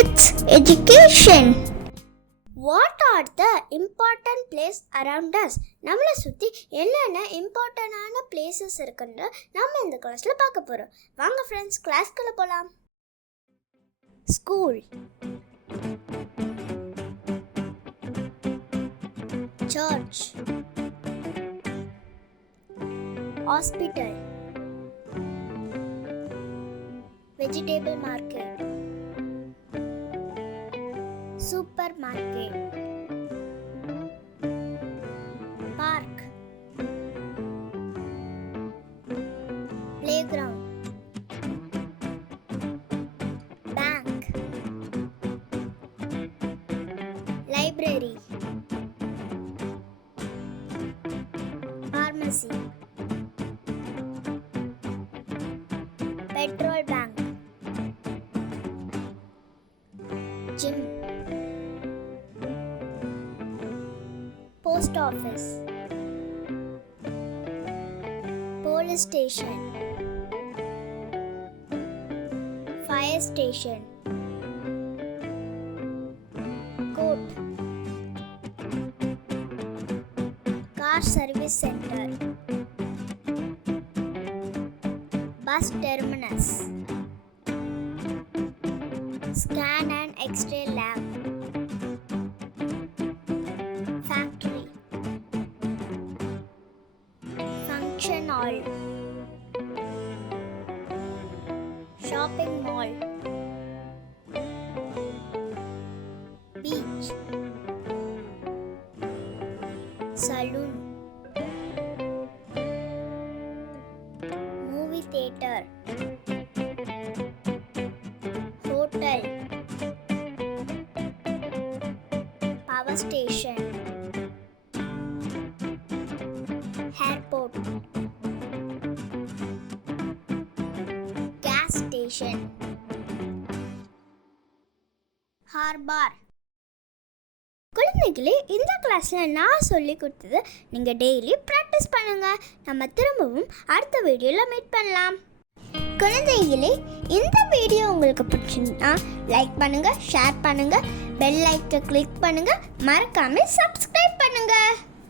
It's education. What are the important places around us? நம்மளை சுற்றி என்னென்ன இம்பார்ட்டண்டான பிளேசஸ் இருக்குன்னு நம்ம இந்த கிளாஸில் பார்க்க போகிறோம். வாங்க ஃப்ரெண்ட்ஸ், கிளாஸ்க்குள்ளே போகலாம். School, church, hospital, vegetable market, supermarket, park, playground, bank, library, pharmacy, petrol bank, gym, post office, police station, fire station, court, car service center, bus terminus, scan and x-ray lab, factory, function hall, shopping mall, beach, saloon, movie theater, hotel, power station, airport, gas station, harbor. குழந்தைகளே, இந்த கிளாஸில் நான் சொல்லி கொடுத்தது நீங்கள் daily practice பண்ணுங்கள். நம்ம திரும்பவும் அடுத்த வீடியோவில் மீட் பண்ணலாம். குழந்தைகளே, இந்த வீடியோ உங்களுக்கு பிடிச்சிருந்தா லைக் பண்ணுங்கள், ஷேர் பண்ணுங்கள், பெல் ஐக்கனை கிளிக் பண்ணுங்கள், மறக்காமல் சப்ஸ்கிரைப்